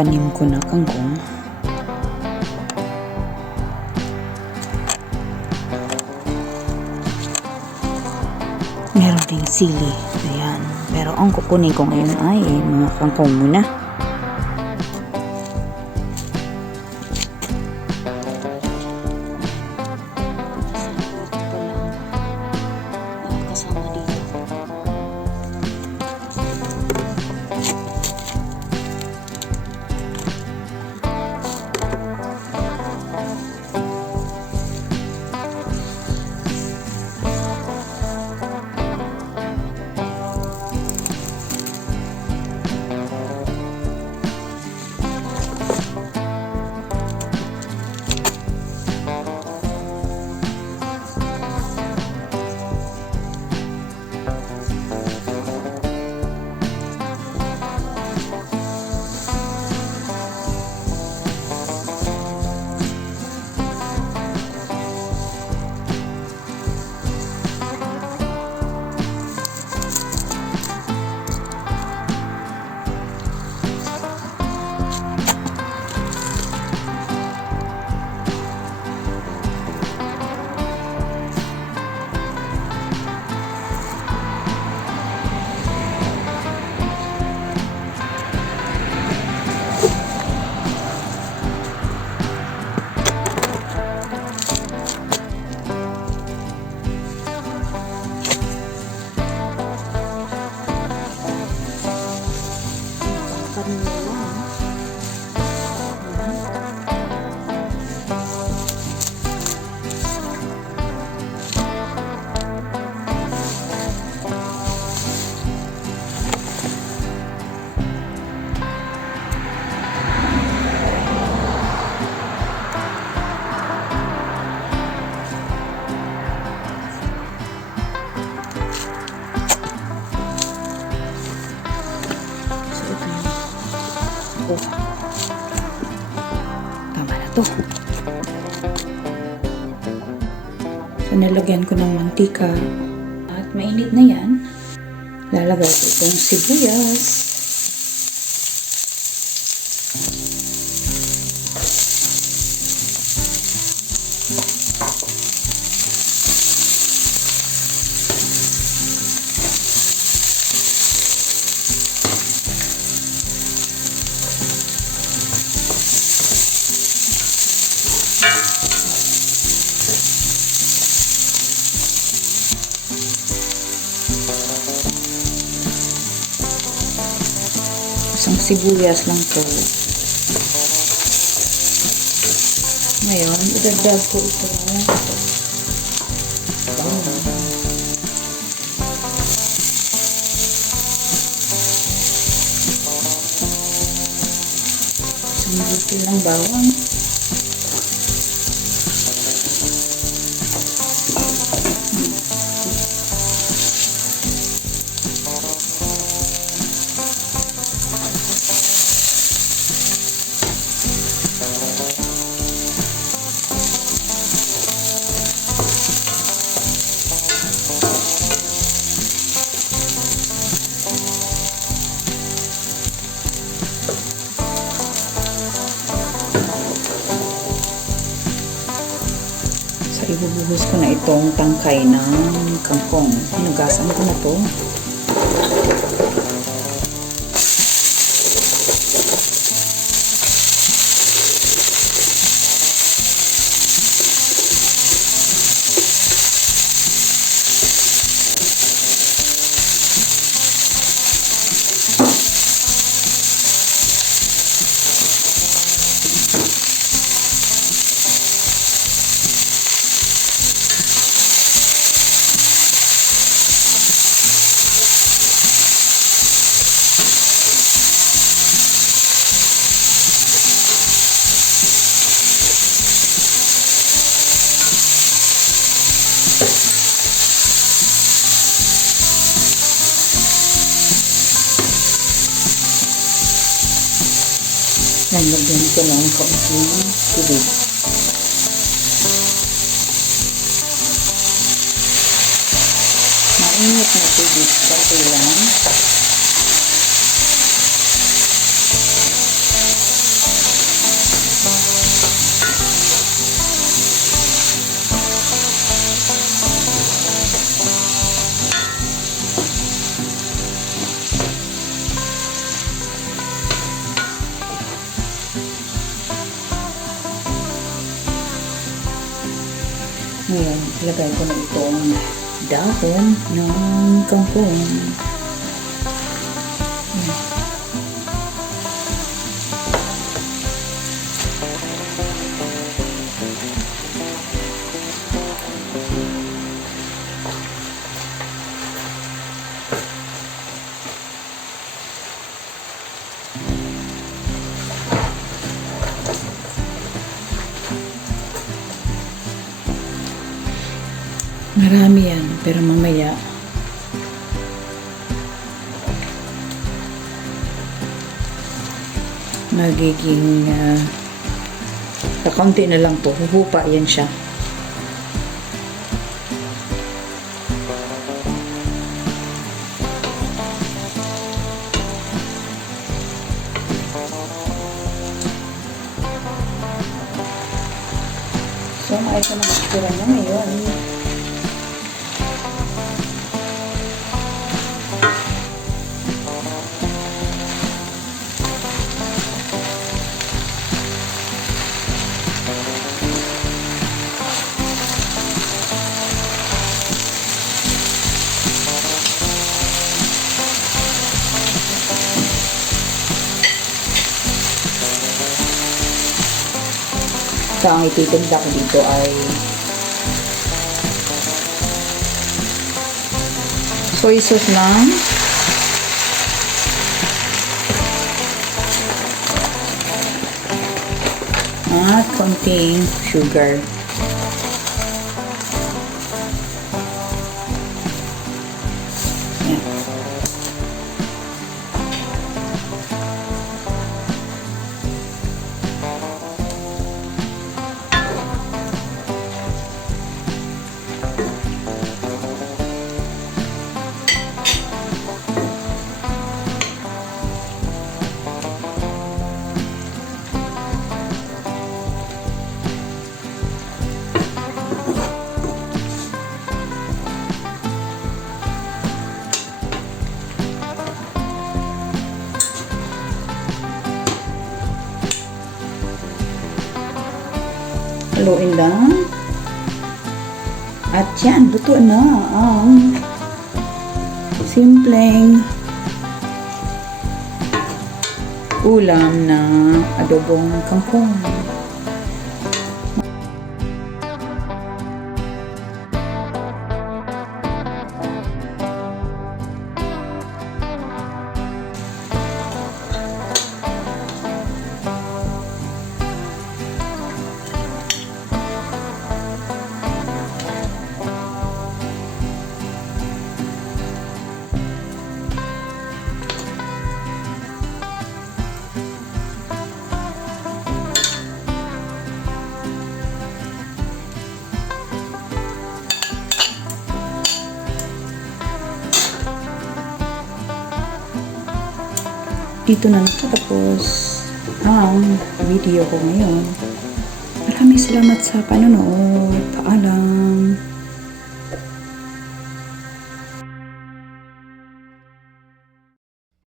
tanim ko na kangkong. Meron ding sili. Ayan. Pero ang kukunin ko ngayon ay mga kangkong muna. Tama na to. So, nalagyan ko ng mantika at mainit na yan. Lalagay ko itong sibuyas. Isang sibuyas lang to. Ngayon, idagdag ko ito. Isang butil ng bawang. Ibubuhos ko na itong tangkay ng kangkong. Hinugasan ko na to. Nalagyan ko ng kaunting tubig. Mainit na tubig, konti lang. Ngayon, ilagay ko na itong dahon ng kangkong. Ayan. Marami yan, pero mamaya magiging kakaunti na lang po, huhupa yan siya. So, maayos na mag-istura na ngayon. So, ang ititinda ko dito ay soy sauce lang, at konting sugar. Yan. Haluin lang. At yan, luto na ang simpleng ulam na adobong kangkong. Dito na nakatapos ang video ko ngayon. Maraming salamat sa panonood. Paalam!